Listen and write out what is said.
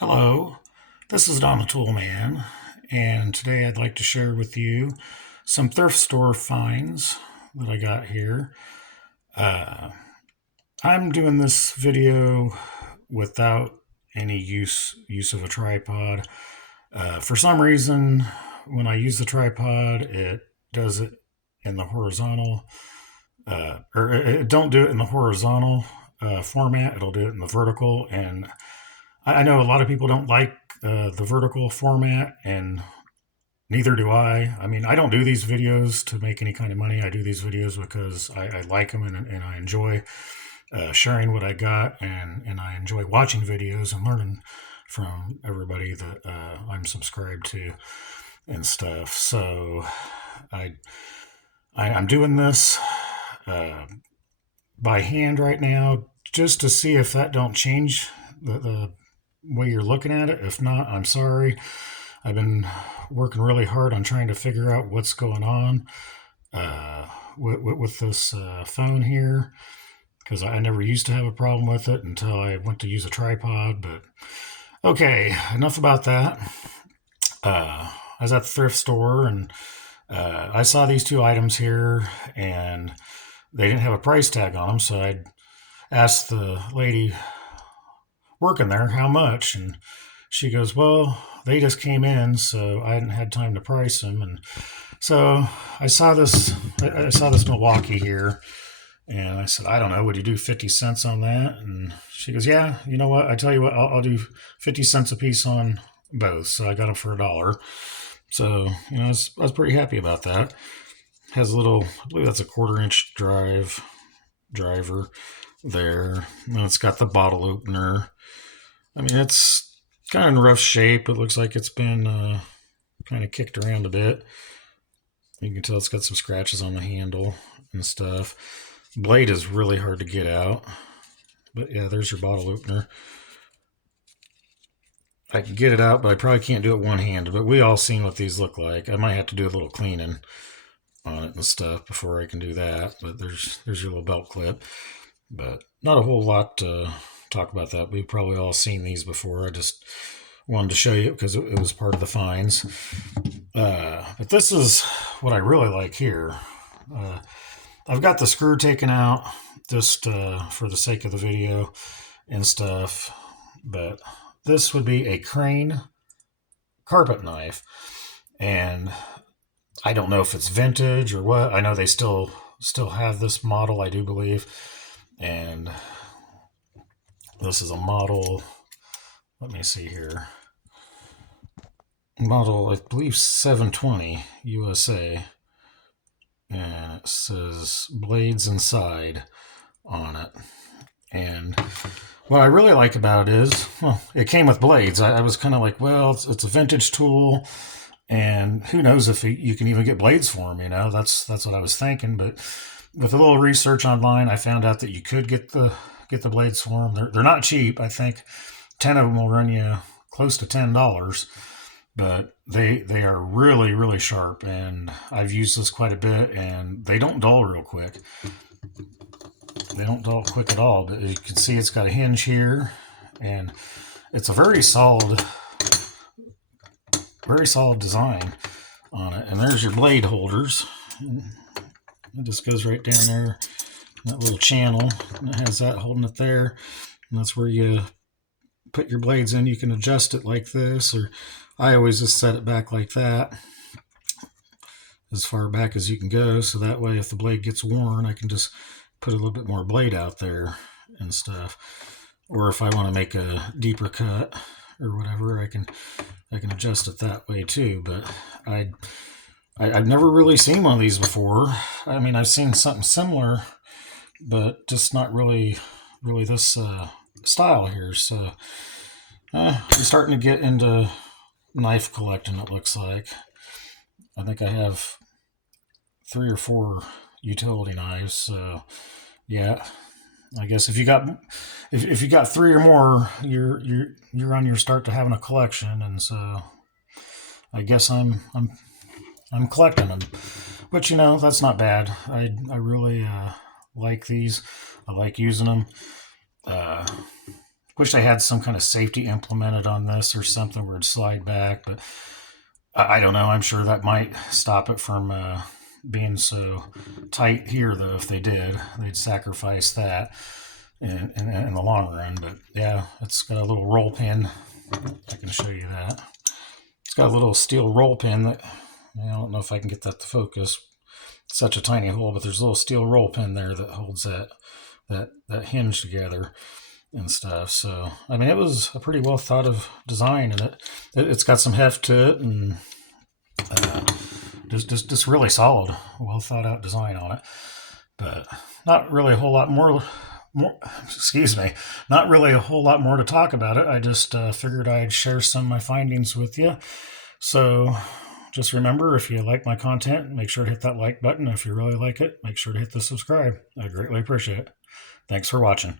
Hello, this is Don the Tool Man, and today I'd like to share with you some thrift store finds that I got here. Uh, I'm doing this video without any use of a tripod. For some reason, when I use the tripod, it does it in the horizontal, or it don't do it in the horizontal format. It'll do it in the vertical, and I know a lot of people don't like the vertical format, and neither do I. I mean, I don't do these videos to make any kind of money. I do these videos because I like them and I enjoy sharing what I got, and I enjoy watching videos and learning from everybody that I'm subscribed to and stuff. So I, I'm doing this uh, by hand right now just to see if that don't change the way you're looking at it. If not, I'm sorry. I've been working really hard on trying to figure out what's going on uh, with this phone here, because I never used to have a problem with it until I went to use a tripod. But okay, enough about that. I was at the thrift store, and I saw these two items here, and they didn't have a price tag on them, so I asked the lady working there how much, and she goes, well, they just came in, so I hadn't had time to price them. And so I saw this Milwaukee here, and I said, I don't know, would you do 50 cents on that? And she goes, yeah, you know what, I tell you what, I'll do 50 cents a piece on both. So I got them for $1. So I was pretty happy about that. Has a little, I believe that's a 1/4 inch driver there, and it's got the bottle opener. I mean, it's kind of in rough shape. It looks like it's been kind of kicked around a bit. You can tell it's got some scratches on the handle and stuff. Blade is really hard to get out. But yeah, there's your bottle opener. I can get it out, but I probably can't do it one-handed. But we all seen what these look like. I might have to do a little cleaning on it and stuff before I can do that. But there's your little belt clip. But not a whole lot to talk about that. We've probably all seen these before. I just wanted to show you because it was part of the finds. But this is what I really like here. I've got the screw taken out just for the sake of the video and stuff. But this would be a Crain carpet knife. And I don't know if it's vintage or what. I know they still have this model, I do believe. And this is a model, let me see here. Model, I believe 720 USA. And it says blades inside on it. And what I really like about it is, well, it came with blades. I was kind of like, well, it's a vintage tool, and who knows if you can even get blades for them. That's what I was thinking. But with a little research online, I found out that you could get the blades for them. They're not cheap. I think 10 of them will run you close to $10, but they are really, really sharp. And I've used this quite a bit, and they don't dull real quick. They don't dull quick at all. But you can see it's got a hinge here, and it's a very solid design on it. And there's your blade holders. It just goes right down there, that little channel, and it has that holding it there. And that's where you put your blades in. You can adjust it like this, or I always just set it back like that, as far back as you can go, so that way if the blade gets worn, I can just put a little bit more blade out there and stuff. Or if I want to make a deeper cut or whatever, I can adjust it that way too. But I've never really seen one of these before. I mean, I've seen something similar, but just not really this style here. So I'm starting to get into knife collecting, it looks like. I think I have 3 or 4 utility knives. So yeah, I guess if you got 3 or more, you're on your start to having a collection. And so I guess I'm collecting them, but that's not bad. I really like these. I like using them. Wish I had some kind of safety implemented on this or something where it'd slide back, but I don't know. I'm sure that might stop it from being so tight here, though. If they did, they'd sacrifice that in the long run. But yeah, it's got a little roll pin. I can show you that. It's got a little steel roll pin that I don't know if I can get that to focus. It's such a tiny hole, but there's a little steel roll pin there that holds that hinge together and stuff. So I mean, it was a pretty well thought of design, and it's got some heft to it, and just really solid, well thought out design on it. But not really a whole lot more. Excuse me, not really a whole lot more to talk about it. I just figured I'd share some of my findings with you. So just remember, if you like my content, make sure to hit that like button. If you really like it, make sure to hit the subscribe. I greatly appreciate it. Thanks for watching.